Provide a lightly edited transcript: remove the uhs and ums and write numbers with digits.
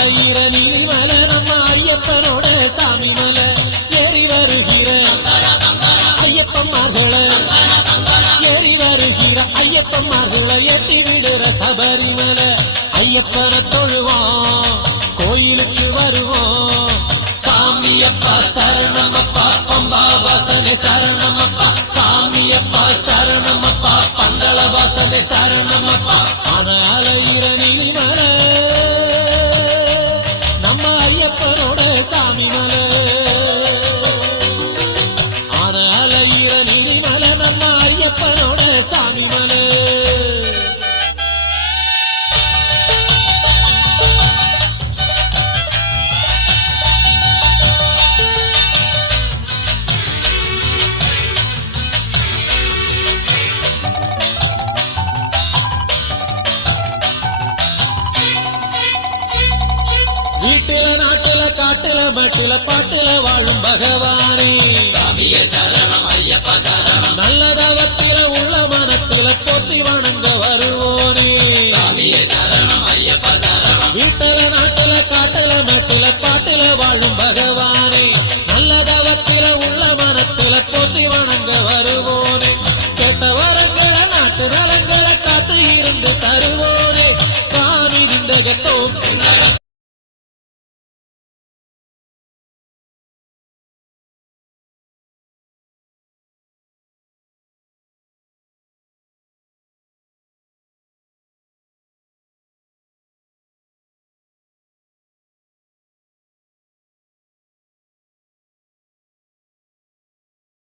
அலையிற நீலிமல நம்ம ஐயப்பனோட சாமி மலை ஏறி வருகிற ஐயப்பன்மார்களை ஏறி வருகிற ஐயப்பன்மார்களை எட்டி விடுற சபரிமலை ஐயப்பனை தொழுவோம் கோயிலுக்கு வருவோம் சாமியப்பா சரணமப்பா பம்பா வாசனை சரணமப்பா சாமியப்பா சரணமப்பா பந்தள வாசனை சரணமப்பா ஆன அலையிற நீலிமலை நம்ம ஐயப்பனோட சாமி மலை ஆன அலையிற நீலிமலை நம்ம ஐயப்பனோட சாமி மலை வீட்டில நாட்டுல காட்டுல மட்டில பாட்டுல வாழும் பகவானே சரணம் ஐயப்பா சரணம் நல்லதவத்தில உள்ள மனத்தில போற்றி வணங்க வருவோனே சரணம் ஐயப்பா சரணம் வீட்டில நாட்டுல காட்டுல மட்டில பாட்டுல வாழும் பகவானே நல்லதவத்தில உள்ள மனத்தில போற்றி வணங்க வருவோனே கேட்ட வரங்களை நாட்டு நலங்களை காத்து இருந்து தருவோனே சாமி திந்தகத்தோம்